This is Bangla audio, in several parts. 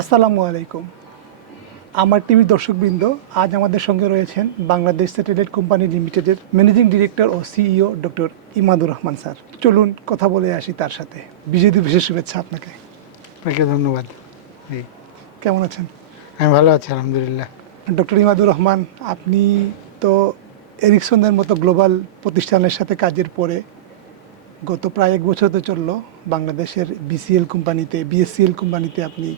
আসসালামু আলাইকুম। আমার টিভির দর্শকবৃন্দ, আজ আমাদের সঙ্গে রয়েছেন বাংলাদেশ স্যাটেলাইট কোম্পানি লিমিটেডের ম্যানেজিং ডিরেক্টর ও সিইও ডক্টর ইমাদুর রহমান স্যার। চলুন কথা বলে আসি তার সাথে। বিজয় দিবসের শুভেচ্ছা আপনাকে। আপনাকে ধন্যবাদ। জি, কেমন আছেন? আমি ভালো আছি আলহামদুলিল্লাহ। ডক্টর ইমাদুর রহমান, আপনি তো এরিকসনের মতো গ্লোবাল প্রতিষ্ঠানের সাথে কাজের পরে গত প্রায় 1 বছর তো চললো বাংলাদেশের বিএসসিএল কোম্পানিতে আপনি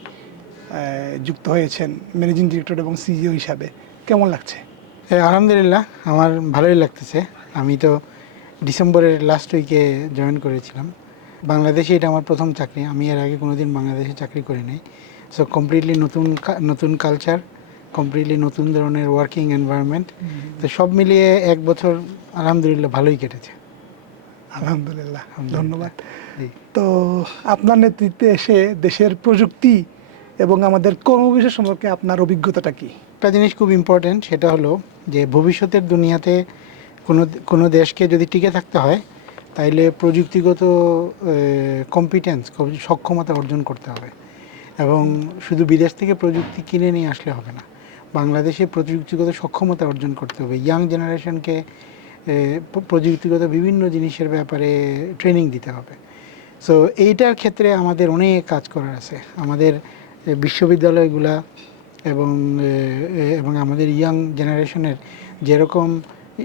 যুক্ত হয়েছেন ম্যানেজিং ডিরেক্টর এবং সিইও হিসাবে। কেমন লাগছে? আলহামদুলিল্লাহ, আমার ভালোই লাগতেছে। আমি তো ডিসেম্বরের লাস্ট উইকে জয়েন করেছিলাম। বাংলাদেশে এটা আমার প্রথম চাকরি। আমি এর আগে কোনোদিন বাংলাদেশে চাকরি করি নাই। সো কমপ্লিটলি নতুন কালচার, কমপ্লিটলি নতুন ধরনের ওয়ার্কিং এনভায়রনমেন্ট। তো সব মিলিয়ে 1 বছর আলহামদুলিল্লাহ ভালোই কেটেছে। আলহামদুলিল্লাহ, আলহামদুলিল্লাহ। ধন্যবাদ। জি, তো আপনার নেতৃত্বে এসে দেশের প্রযুক্তি এবং আমাদের কর্মবিষয় সম্পর্কে আপনার অভিজ্ঞতাটা কি? একটা জিনিস খুব ইম্পর্ট্যান্ট, সেটা হলো যে ভবিষ্যতের দুনিয়াতে কোনো দেশকে যদি টিকে থাকতে হয়, তাইলে প্রযুক্তিগত কম্পিটেন্স, সক্ষমতা অর্জন করতে হবে। এবং শুধু বিদেশ থেকে প্রযুক্তি কিনে নিয়ে আসলে হবে না, বাংলাদেশে প্রযুক্তিগত সক্ষমতা অর্জন করতে হবে। ইয়াং জেনারেশনকে প্রযুক্তিগত বিভিন্ন জিনিসের ব্যাপারে ট্রেনিং দিতে হবে। সো এইটার ক্ষেত্রে আমাদের অনেক কাজ করার আছে। আমাদের বিশ্ববিদ্যালয়গুলা এবং এবং আমাদের ইয়াং জেনারেশনের যেরকম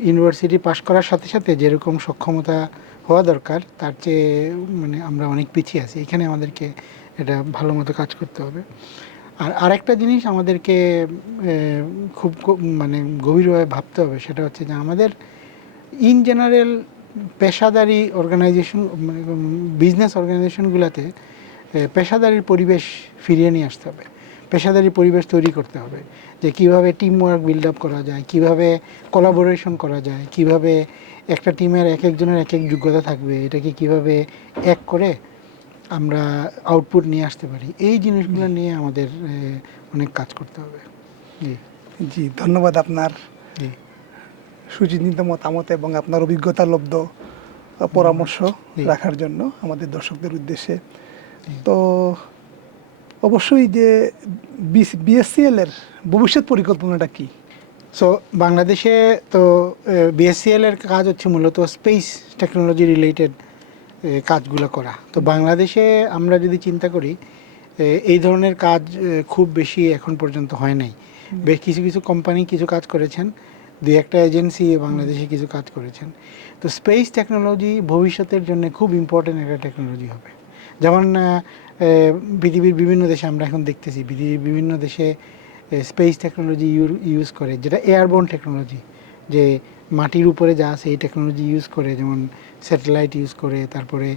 ইউনিভার্সিটি পাশ করার সাথে সাথে যেরকম সক্ষমতা হওয়া দরকার, তার চেয়ে আমরা অনেক পিছিয়ে আছি। এখানে আমাদেরকে এটা ভালো মতো কাজ করতে হবে। আর আরেকটা জিনিস আমাদেরকে খুব গভীরভাবে ভাবতে হবে, সেটা হচ্ছে যে আমাদের ইন জেনারেল পেশাদারি অর্গানাইজেশন, বিজনেস অর্গানাইজেশনগুলোতে পেশাদারির পরিবেশ ফিরিয়ে নিয়ে আসতে হবে। পেশাদারি পরিবেশ তৈরি করতে হবে, যে কিভাবে টিম ওয়ার্ক বিল্ড আপ করা যায়, কিভাবে কোলাবোরেশন করা যায়, কিভাবে একটা টিমের এক একজনের এক এক যোগ্যতা থাকবে, এটাকে কিভাবে এক করে আমরা আউটপুট নিয়ে আসতে পারি। এই জিনিসগুলো নিয়ে আমাদের অনেক কাজ করতে হবে। জি, জি, ধন্যবাদ আপনার জি, সুচিন্তিত মতামত এবং আপনার অভিজ্ঞতালব্ধ পরামর্শ জি, রাখার জন্য আমাদের দর্শকদের উদ্দেশ্যে। জি। তো অবশ্যই যে বিএসসিএল এর ভবিষ্যৎ পরিকল্পনাটা কি? সো বাংলাদেশে তো বিএসসিএল এর কাজ হচ্ছে মূলত স্পেস টেকনোলজি রিলেটেড কাজগুলো করা। তো বাংলাদেশে আমরা যদি চিন্তা করি, এই ধরনের কাজ খুব বেশি এখন পর্যন্ত হয় নাই। বেশ কিছু কিছু কোম্পানি কিছু কাজ করেছেন, দুই একটা এজেন্সি বাংলাদেশে কিছু কাজ করেছেন। তো স্পেস টেকনোলজি ভবিষ্যতের জন্য খুব ইম্পর্টেন্ট একটা টেকনোলজি হবে। যেমন পৃথিবীর বিভিন্ন দেশে আমরা এখন দেখতেছি, পৃথিবীর বিভিন্ন দেশে স্পেস টেকনোলজি ইউজ করে, যেটা এয়ারবোর্ন টেকনোলজি, যে মাটির উপরে যা আছে এই টেকনোলজি ইউজ করে, যেমন স্যাটেলাইট ইউজ করে, তারপরে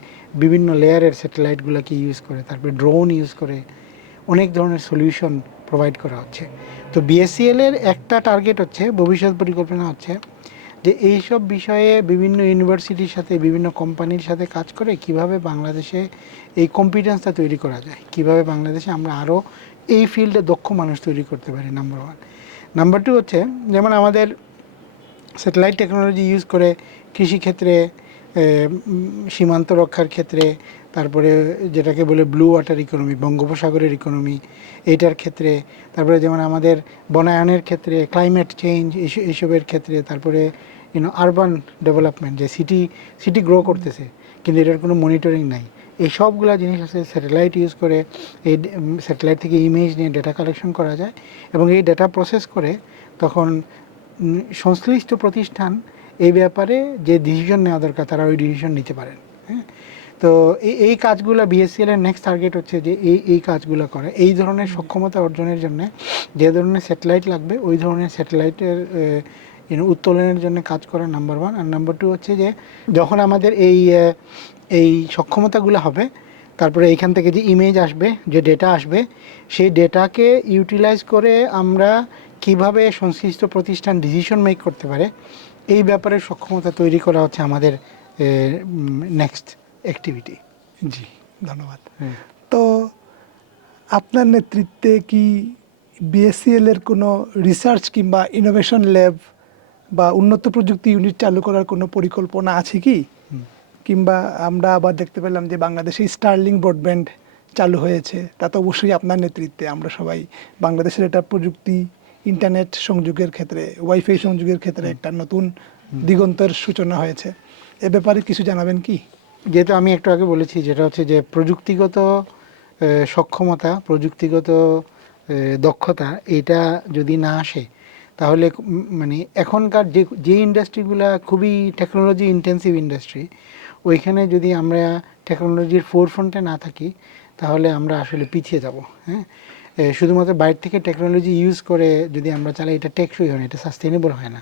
বিভিন্ন লেয়ারের স্যাটেলাইটগুলোকে ইউজ করে, তারপরে ড্রোন ইউজ করে অনেক ধরনের সলিউশন প্রোভাইড করা হচ্ছে। তো বিএসসিএল এর একটা টার্গেট হচ্ছে, ভবিষ্যৎ পরিকল্পনা হচ্ছে যে এইসব বিষয়ে বিভিন্ন ইউনিভার্সিটির সাথে, বিভিন্ন কোম্পানির সাথে কাজ করে কিভাবে বাংলাদেশে এই কম্পিটেন্সটা তৈরি করা যায়, কিভাবে বাংলাদেশে আমরা আরও এই ফিল্ডে দক্ষ মানুষ তৈরি করতে পারি, নাম্বার ওয়ান। নাম্বার টু হচ্ছে, যেমন আমাদের স্যাটেলাইট টেকনোলজি ইউজ করে কৃষিক্ষেত্রে, সীমান্ত রক্ষার ক্ষেত্রে, তারপরে যেটাকে বলে ব্লু ওয়াটার ইকোনমি, বঙ্গোপসাগরের ইকোনমি, এইটার ক্ষেত্রে, তারপরে যেমন আমাদের বনায়নের ক্ষেত্রে, ক্লাইমেট চেঞ্জ, এইসবের ক্ষেত্রে, তারপরে আরবান ডেভেলপমেন্ট, যে সিটি গ্রো করতেছে কিন্তু এটার কোনো মনিটরিং নাই, এই সবগুলা জিনিস আছে স্যাটেলাইট ইউজ করে। এই স্যাটেলাইট থেকে ইমেজ নিয়ে ডেটা কালেকশন করা যায় এবং এই ডেটা প্রসেস করে তখন সংশ্লিষ্ট প্রতিষ্ঠান এই ব্যাপারে যে ডিসিশন নেওয়া দরকার তারা ওই ডিসিশন নিতে পারেন। হ্যাঁ, তো এই কাজগুলো বিএসসিএল এর নেক্সট টার্গেট হচ্ছে যে এই কাজগুলো করে। এই ধরনের সক্ষমতা অর্জনের জন্য যে ধরনের স্যাটেলাইট লাগবে ওই ধরনের স্যাটেলাইটের উত্তোলনের জন্য কাজ করা, নাম্বার ওয়ান। আর নাম্বার টু হচ্ছে যে যখন আমাদের এই সক্ষমতাগুলো হবে, তারপরে এইখান থেকে যে ইমেজ আসবে, যে ডেটা আসবে, সেই ডেটাকে ইউটিলাইজ করে আমরা কিভাবে সংশ্লিষ্ট প্রতিষ্ঠান ডিসিশন মেক করতে পারে, এই ব্যাপারে সক্ষমতা তৈরি করা হচ্ছে আমাদের নেক্সট অ্যাক্টিভিটি। জি, ধন্যবাদ। তো আপনার নেতৃত্বে কি বিএসসিএল এর কোনো রিসার্চ কিংবা ইনোভেশন ল্যাব বা উন্নত প্রযুক্তি ইউনিট চালু করার কোনো পরিকল্পনা আছে কি? কিংবা আমরা আবার দেখতে পেলাম যে বাংলাদেশে স্টারলিং ব্রডব্যান্ড চালু হয়েছে তা তো অবশ্যই আপনার নেতৃত্বে। আমরা সবাই বাংলাদেশের এটা প্রযুক্তি, ইন্টারনেট সংযোগের ক্ষেত্রে, ওয়াইফাই সংযোগের ক্ষেত্রে একটা নতুন দিগন্তের সূচনা হয়েছে। এ ব্যাপারে কিছু জানাবেন কি? যেহেতু আমি একটু আগে বলেছি, যেটা হচ্ছে যে প্রযুক্তিগত সক্ষমতা, প্রযুক্তিগত দক্ষতা, এটা যদি না আসে তাহলে মানে এখনকার যে ইন্ডাস্ট্রিগুলো খুবই টেকনোলজি ইন্টেন্সিভ ইন্ডাস্ট্রি, ওইখানে যদি আমরা টেকনোলজির ফোরফ্রন্টে না থাকি তাহলে আমরা আসলে পিছিয়ে যাব। হ্যাঁ, শুধুমাত্র বাইরে থেকে টেকনোলজি ইউজ করে যদি আমরা চালাই, এটা টেকসই হয় না, এটা সাস্টেনেবল হয় না।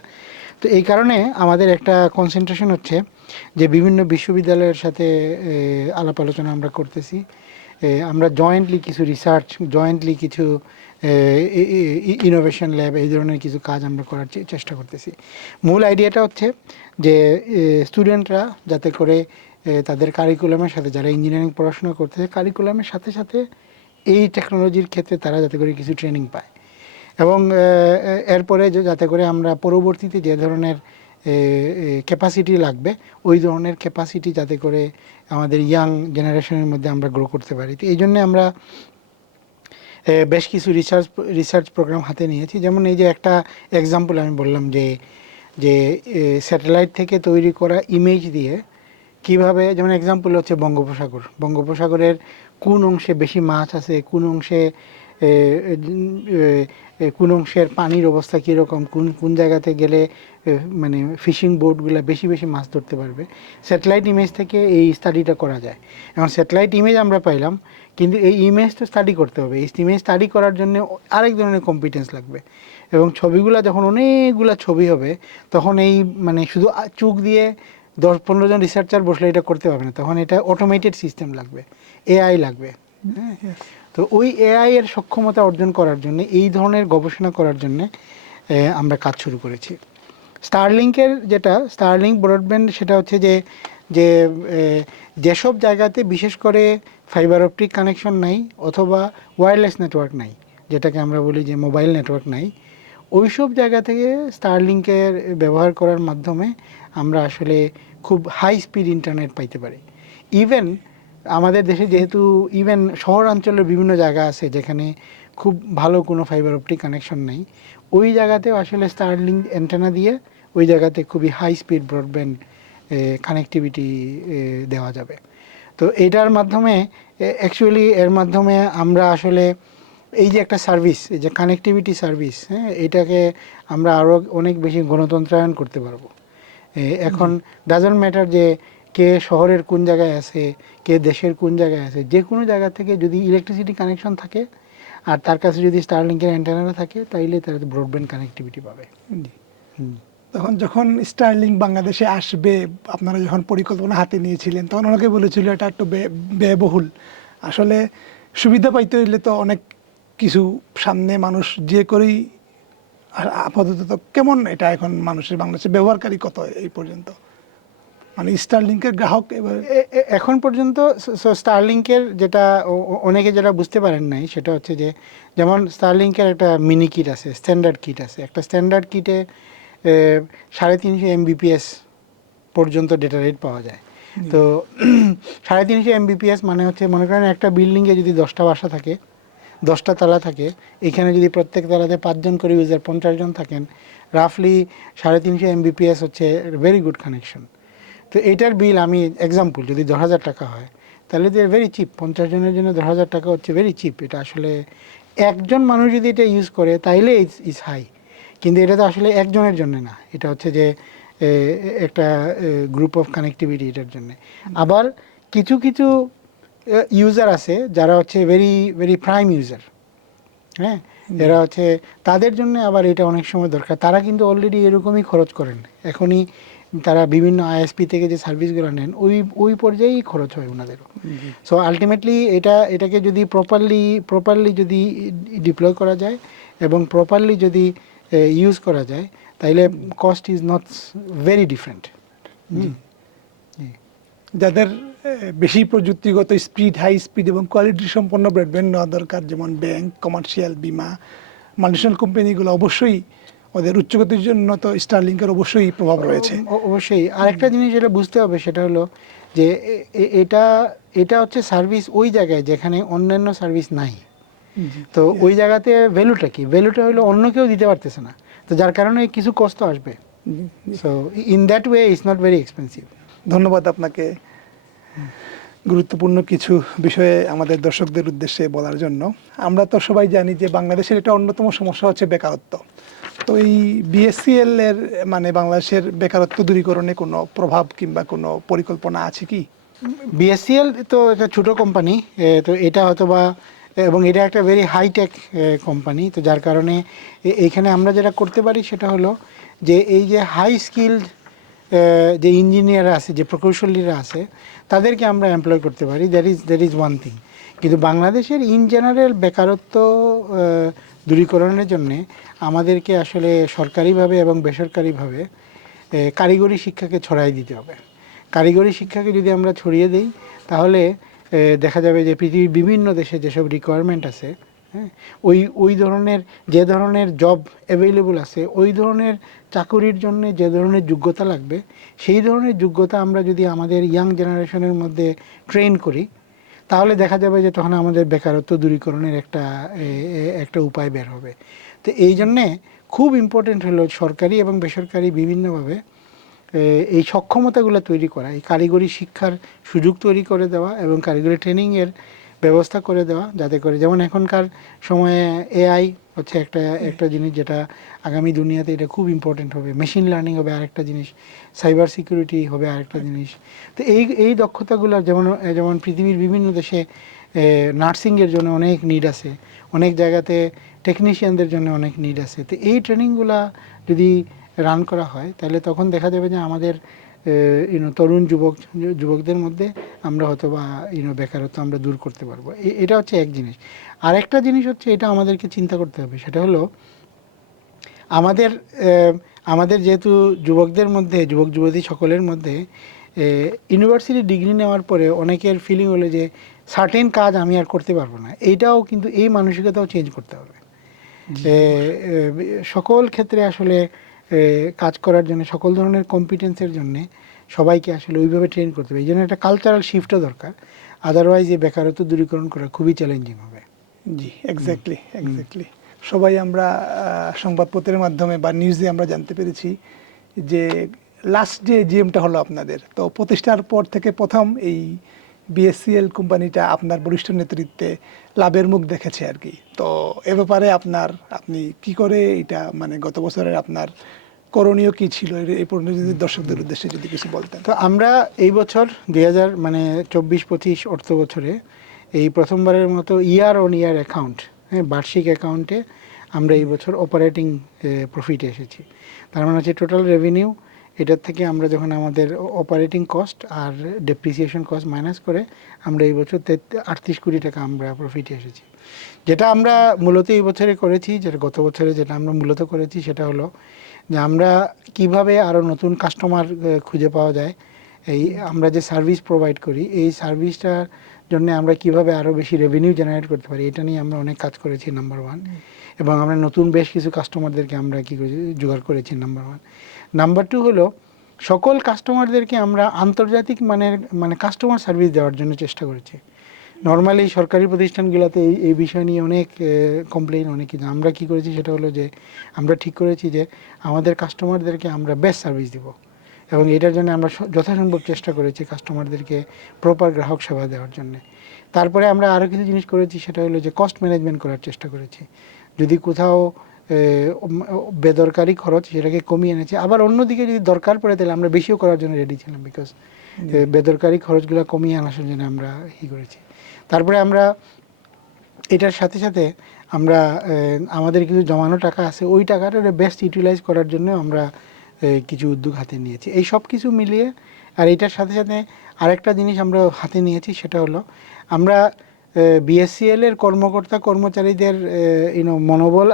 তো এই কারণে আমাদের একটা কনসেন্ট্রেশন হচ্ছে যে বিভিন্ন বিশ্ববিদ্যালয়ের সাথে আলাপ আলোচনা আমরা করতেছি। আমরা জয়েন্টলি কিছু রিসার্চ, জয়েন্টলি কিছু ইনোভেশন ল্যাব, এই ধরনের কিছু কাজ আমরা করার চেষ্টা করতেছি। মূল আইডিয়াটা হচ্ছে যে স্টুডেন্টরা যাতে করে তাদের কারিকুলামের সাথে, যারা ইঞ্জিনিয়ারিং পড়াশোনা করতেছে, কারিকুলামের সাথে সাথে এই টেকনোলজির ক্ষেত্রে তারা যাতে করে কিছু ট্রেনিং পায়, এবং এরপরে যাতে করে আমরা পরবর্তীতে যে ধরনের ক্যাপাসিটি লাগবে ওই ধরনের ক্যাপাসিটি যাতে করে আমাদের ইয়াং জেনারেশনের মধ্যে আমরা গ্রো করতে পারি। তো এই জন্যে আমরা বেশ কিছু রিসার্চ প্রোগ্রাম হাতে নিয়েছি। যেমন এই যে একটা এক্সাম্পল আমি বললাম যে যে স্যাটেলাইট থেকে তৈরি করা ইমেজ দিয়ে কিভাবে, যেমন এক্সাম্পল হচ্ছে বঙ্গোপসাগর, বঙ্গোপসাগরের কোন অংশে বেশি মাছ আছে, কোন অংশে কোন অংশের পানির অবস্থা কীরকম, কোন কোন জায়গাতে গেলে মানে ফিশিং বোটগুলো বেশি বেশি মাছ ধরতে পারবে, স্যাটেলাইট ইমেজ থেকে এই স্টাডিটা করা যায়। এখন স্যাটেলাইট ইমেজ আমরা পাইলাম, কিন্তু এই ইমেজ তো স্টাডি করতে হবে। এই ইমেজ স্টাডি করার জন্য আরেক ধরনের কম্পিটেন্স লাগবে, এবং ছবিগুলো যখন অনেকগুলো ছবি হবে তখন এই মানে শুধু চোখ দিয়ে 10-15 জন রিসার্চার বসলে এটা করতে পারবে না, তখন এটা অটোমেটেড সিস্টেম লাগবে, এআই লাগবে। হ্যাঁ, তো ওই এআই এর সক্ষমতা অর্জন করার জন্য, এই ধরনের গবেষণা করার জন্য আমরা কাজ শুরু করেছি। স্টারলিংকের যেটা স্টারলিংক ব্রডব্যান্ড, সেটা হচ্ছে যে যে যেসব জায়গাতে বিশেষ করে ফাইবার অপটিক কানেকশন নাই অথবা ওয়্যারলেস নেটওয়ার্ক নাই, যেটাকে আমরা বলি যে মোবাইল নেটওয়ার্ক নাই, ওই সব জায়গা থেকে স্টারলিংকের ব্যবহার করার মাধ্যমে আমরা আসলে খুব হাই স্পিড ইন্টারনেট পাইতে পারি। ইভেন আমাদের দেশে যেহেতু ইভেন শহরাঞ্চলের বিভিন্ন জায়গা আছে যেখানে খুব ভালো কোনো ফাইবার অপটিক কানেকশন নেই, ওই জায়গাতেও আসলে স্টারলিংক অ্যান্টেনা দিয়ে ওই জায়গাতে খুবই হাই স্পিড ব্রডব্যান্ড কানেক্টিভিটি দেওয়া যাবে। তো এটার মাধ্যমে অ্যাকচুয়ালি এর মাধ্যমে আমরা আসলে এই যে একটা সার্ভিস, এই যে কানেক্টিভিটি সার্ভিস, হ্যাঁ, এটাকে আমরা আরও অনেক বেশি গণতন্ত্রায়ন করতে পারবো। এখন ডাজন্ট ম্যাটার যে কে শহরের কোন জায়গায় আছে, কে দেশের কোন জায়গায় আছে, যে কোনো জায়গা থেকে যদি ইলেকট্রিসিটি কানেকশন থাকে আর তার কাছে যদি স্টারলিংকের অ্যান্টেনা থাকে, তাইলে তারা ব্রডব্যান্ড কানেক্টিভিটি পাবে। তখন যখন স্টারলিংক বাংলাদেশে আসবে, আপনারা যখন পরিকল্পনা হাতে নিয়েছিলেন, তখন অনেকে বলেছিল এটা একটু ব্যয়বহুল। আসলে সুবিধা পাইতে হইলে তো অনেক কিছু সামনে মানুষ যে করেই, আপাতত তো কেমন এটা এখন মানুষের বাংলাদেশে ব্যবহারকারী কত এই পর্যন্ত, মানে স্টারলিংকের গ্রাহক এখন পর্যন্ত? স্টারলিংকের যেটা অনেকে যেটা বুঝতে পারেন নাই সেটা হচ্ছে যে, যেমন স্টারলিংকের একটা মিনি কিট আছে, স্ট্যান্ডার্ড কিট আছে। একটা স্ট্যান্ডার্ড কিটে 350 MBPS পর্যন্ত ডেটা রেট পাওয়া যায়। তো 350 MBPS মানে হচ্ছে, মনে করেন একটা বিল্ডিংয়ে যদি 10টা বাসা থাকে, 10টা তালা থাকে, এখানে যদি প্রত্যেক তালাতে 5 জন করে ইউজার, 50 জন থাকেন, রাফলি 350 MBPS হচ্ছে ভেরি গুড কানেকশন। তো এইটার বিল, আমি এক্সাম্পল, যদি 10,000 টাকা হয় তাহলে তো ভেরি চিপ। 50 জনের জন্য 10,000 টাকা হচ্ছে ভেরি চিপ। এটা আসলে একজন মানুষ যদি এটা ইউজ করে তাইলে ইজ হাই, কিন্তু এটা তো আসলে একজনের জন্য না, এটা হচ্ছে যে একটা গ্রুপ অফ কানেক্টিভিটি এটার জন্য। আবার কিছু কিছু ইউজার আছে যারা হচ্ছে ভেরি ভেরি প্রাইম ইউজার, হ্যাঁ, এরা হচ্ছে, তাদের জন্য আবার এটা অনেক সময় দরকার। তারা কিন্তু অলরেডি এরকমই খরচ করেন, এখনই তারা বিভিন্ন আইএসপি থেকে যে সার্ভিসগুলো নেন ওই পর্যায়েই খরচ হয় ওনাদেরও। সো আলটিমেটলি এটাকে যদি প্রপারলি যদি ডিপ্লয় করা যায় এবং প্রপারলি যদি ইউজ করা যায়, তাইলে cost is not very different. যাদের বেশি প্রযুক্তিগত স্পিড, হাই স্পিড এবং কোয়ালিটি সম্পন্ন ব্রডব্যান্ড নেওয়া দরকার, যেমন ব্যাংক, কমার্শিয়াল, বিমা, মাল্টিনেশনাল কোম্পানিগুলো, অবশ্যই ওদের উচ্চগতির জন্য তো স্টারলিংকের অবশ্যই প্রভাব রয়েছে। অবশ্যই। আরেকটা জিনিস যেটা বুঝতে হবে সেটা হলো যে এটা এটা হচ্ছে সার্ভিস ওই জায়গায় যেখানে অন্যান্য সার্ভিস নাই। জি, তো ওই জায়গাতে ভ্যালুটা কি, ভ্যালুটা হলো অন্য কেউ দিতে পারতেছে না, তো যার কারণে কিছু কষ্ট আসবে। জি, জি। So in that way it's not very expensive. ধন্যবাদ আপনাকে গুরুত্বপূর্ণ কিছু বিষয়ে আমাদের দর্শকদের উদ্দেশ্যে বলার জন্য। আমরা তো সবাই জানি যে বাংলাদেশের একটা অন্যতম সমস্যা হচ্ছে বেকারত্ব। তো এই বিএসসিএল এর মানে বাংলাদেশের বেকারত্ব দূরীকরণে কোনো প্রভাব কিংবা কোনো পরিকল্পনা আছে কি? বিএসসিএল তো একটা ছোটো কোম্পানি, তো এটা হয়তো বা, এবং এটা একটা ভেরি হাইটেক কোম্পানি, তো যার কারণে এইখানে আমরা যেটা করতে পারি সেটা হলো যে এই যে হাই স্কিলড যে ইঞ্জিনিয়াররা আছে, যে প্রকৌশলীরা আছে, তাদেরকে আমরা এমপ্লয় করতে পারি, দ্যাট ইজ ওয়ান থিং। কিন্তু বাংলাদেশের ইন জেনারেল বেকারত্ব দূরীকরণের জন্যে আমাদেরকে আসলে সরকারিভাবে এবং বেসরকারিভাবে কারিগরি শিক্ষাকে ছড়াই দিতে হবে। কারিগরি শিক্ষাকে যদি আমরা ছড়িয়ে দিই তাহলে দেখা যাবে যে পৃথিবীর বিভিন্ন দেশে যেসব রিকোয়ারমেন্ট আছে, হ্যাঁ, ওই ধরনের যে ধরনের জব অ্যাভেলেবল আছে, ওই ধরনের চাকুরির জন্য যে ধরনের যোগ্যতা লাগবে, সেই ধরনের যোগ্যতা আমরা যদি আমাদের ইয়াং জেনারেশনের মধ্যে ট্রেন করি, তাহলে দেখা যাবে যে তখন আমাদের বেকারত্ব দূরীকরণের একটা উপায় বের হবে। তো এই জন্যে খুব ইম্পর্টেন্ট হলো সরকারি এবং বেসরকারি বিভিন্নভাবে এই সক্ষমতাগুলো তৈরি করা, এই কারিগরি শিক্ষার সুযোগ তৈরি করে দেওয়া এবং কারিগরি ট্রেনিংয়ের ব্যবস্থা করে দেওয়া, যাতে করে, যেমন এখনকার সময়ে এআই হচ্ছে একটা জিনিস যেটা আগামী দুনিয়াতে এটা খুব ইম্পর্টেন্ট হবে, মেশিন লার্নিং হবে আরেকটা জিনিস, সাইবার সিকিউরিটি হবে আরেকটা জিনিস। তো এই দক্ষতাগুলো যেমন যেমন পৃথিবীর বিভিন্ন দেশে নার্সিংয়ের জন্য অনেক নিড আছে, অনেক জায়গাতে টেকনিশিয়ানদের জন্য অনেক নিড আছে। তো এই ট্রেনিংগুলা যদি রান করা হয় তাহলে তখন দেখা যাবে যে আমাদের তরুণ যুবকদের মধ্যে আমরা হয়তো বা বেকারত্ব আমরা দূর করতে পারবো। এটা হচ্ছে এক জিনিস। আরেকটা জিনিস হচ্ছে, এটা আমাদেরকে চিন্তা করতে হবে, সেটা হলো আমাদের আমাদের যেহেতু যুবকদের মধ্যে, যুবক যুবতী সকলের মধ্যে ইউনিভার্সিটি ডিগ্রি নেওয়ার পরে অনেকের ফিলিং হলো যে সার্টেন কাজ আমি আর করতে পারবো না। এইটাও কিন্তু, এই মানসিকতাও চেঞ্জ করতে হবে। সকল ক্ষেত্রে আসলে কাজ করার জন্য, সকল ধরনের কম্পিটেন্সের জন্য সবাইকে আসলে ওইভাবে ট্রেন করতে হবে। এই জন্য একটা কালচারাল শিফটও দরকার, আদারওয়াইজ এই বেকারত্ব দূরীকরণ করা খুবই চ্যালেঞ্জিং হবে। জি, এক্স্যাক্টলি। সবাই আমরা সংবাদপত্রের মাধ্যমে বা নিউজে আমরা জানতে পেরেছি যে লাস্ট যে জিএমটা হলো আপনাদের, তো প্রতিষ্ঠার পর থেকে প্রথম এই বিএসসিএল কোম্পানিটা আপনার বরিষ্ঠ নেতৃত্বে লাভের মুখ দেখেছে আর কি। তো এ ব্যাপারে আপনি কি করে এটা, মানে গত বছরের আপনার করণীয় কি ছিল, এই পর্যন্ত যদি দর্শকদের উদ্দেশ্যে যদি কিছু বলতেন। তো আমরা এই বছর 2000 মানে 24-25 অর্থ বছরে এই প্রথমবারের মতো ইয়ার অন ইয়ার অ্যাকাউন্ট, হ্যাঁ, বার্ষিক অ্যাকাউন্টে আমরা এই বছর অপারেটিং প্রফিটে এসেছি। তার মানে হচ্ছে টোটাল রেভিনিউ, এটার থেকে আমরা যখন আমাদের অপারেটিং কস্ট আর ডেপ্রিসিয়েশন কস্ট মাইনাস করে আমরা এই বছর 38 কোটি টাকা আমরা প্রফিটে এসেছি। যেটা আমরা মূলত এই বছরে করেছি, যেটা গত বছরে যেটা আমরা মূলত করেছি সেটা হলো যে আমরা কিভাবে আরও নতুন কাস্টমার খুঁজে পাওয়া যায়, এই আমরা যে সার্ভিস প্রোভাইড করি এই সার্ভিসটার জন্য আমরা কিভাবে আরও বেশি রেভিনিউ জেনারেট করতে পারি, এটা নিয়ে আমরা অনেক কাজ করেছি, নাম্বার ওয়ান। এবং আমরা নতুন বেশ কিছু কাস্টমারদেরকে আমরা কী করেছি, জোগাড় করেছি, নাম্বার ওয়ান। নাম্বার টু হলো সকল কাস্টমারদেরকে আমরা আন্তর্জাতিক মানে কাস্টমার সার্ভিস দেওয়ার জন্য চেষ্টা করেছি। নর্মালি সরকারি প্রতিষ্ঠানগুলোতে এই বিষয় নিয়ে অনেক কমপ্লেইন, অনেক কিছু। আমরা কী করেছি সেটা হলো যে আমরা ঠিক করেছি যে আমাদের কাস্টমারদেরকে আমরা বেস্ট সার্ভিস দিব, এবং এটার জন্য আমরা যথাসম্ভব চেষ্টা করেছি কাস্টমারদেরকে প্রপার গ্রাহক সেবা দেওয়ার জন্য। তারপরে আমরা আরও কিছু জিনিস করেছি, সেটা হলো যে কস্ট ম্যানেজমেন্ট করার চেষ্টা করেছি। যদি কোথাও বেদরকারি খরচ, সেটাকে কমিয়ে এনেছে। আবার অন্যদিকে যদি দরকার পড়ে তাহলে আমরা বেশিও করার জন্য রেডি ছিলাম, বিকজ বেদরকারি খরচগুলো কমিয়ে আনার জন্য আমরা করেছি। তারপরে আমরা এটার সাথে সাথে আমরা আমাদের কিছু জমানো টাকা আছে, ওই টাকাটা বেস্ট ইউটিলাইজ করার জন্য আমরা কিছু উদ্যোগ হাতে নিয়েছি। এই সব কিছু মিলিয়ে, আর এটার সাথে সাথে আরেকটা জিনিস আমরা হাতে নিয়েছি, সেটা হলো আমরা বিএসসিএল এর কর্মকর্তা কর্মচারীদের মনোবল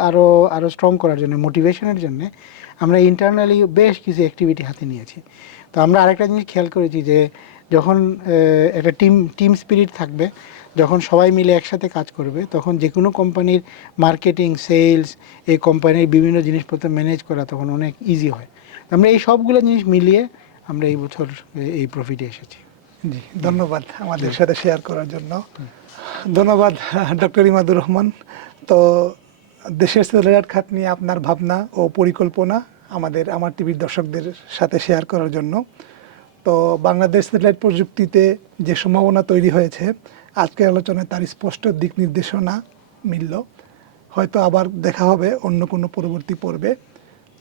আরও স্ট্রং করার জন্য, মোটিভেশনের জন্য আমরা ইন্টারনালি বেশ কিছু অ্যাক্টিভিটি হাতে নিয়েছি। তো আমরা আরেকটা জিনিস খেয়াল করেছি যে যখন একটা টিম স্পিরিট থাকবে, যখন সবাই মিলে একসাথে কাজ করবে, তখন যে কোনো কোম্পানির মার্কেটিং, সেলস, এই কোম্পানির বিভিন্ন জিনিসপত্র ম্যানেজ করা তখন অনেক ইজি হয়। আমরা এই সবগুলো জিনিস মিলিয়ে আমরা এই বছর এই প্রফিটে এসেছি। জি, ধন্যবাদ আমাদের সাথে শেয়ার করার জন্য। ধন্যবাদ ডক্টর ইমাদুর রহমান। তো দেশের স্যাটেলাইট খাত নিয়ে আপনার ভাবনা ও পরিকল্পনা আমার টিভির দর্শকদের সাথে শেয়ার করার জন্য। তো বাংলাদেশ স্যাটেলাইট প্রযুক্তিতে যে সম্ভাবনা তৈরি হয়েছে, আজকের আলোচনায় তার স্পষ্ট দিক নির্দেশনা মিলল। হয়তো আবার দেখা হবে অন্য কোনো পরবর্তী পর্বে।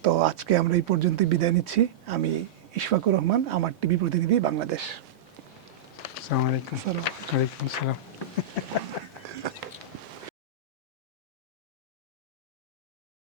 তো আজকে আমরা এই পর্যন্তই বিদায় নিচ্ছি। আমি ইশফাকুর রহমান, আমার টিভি প্রতিনিধি, বাংলাদেশ। আসসালামু আলাইকুম। সালাম। ওয়ালাইকুম আসসালাম।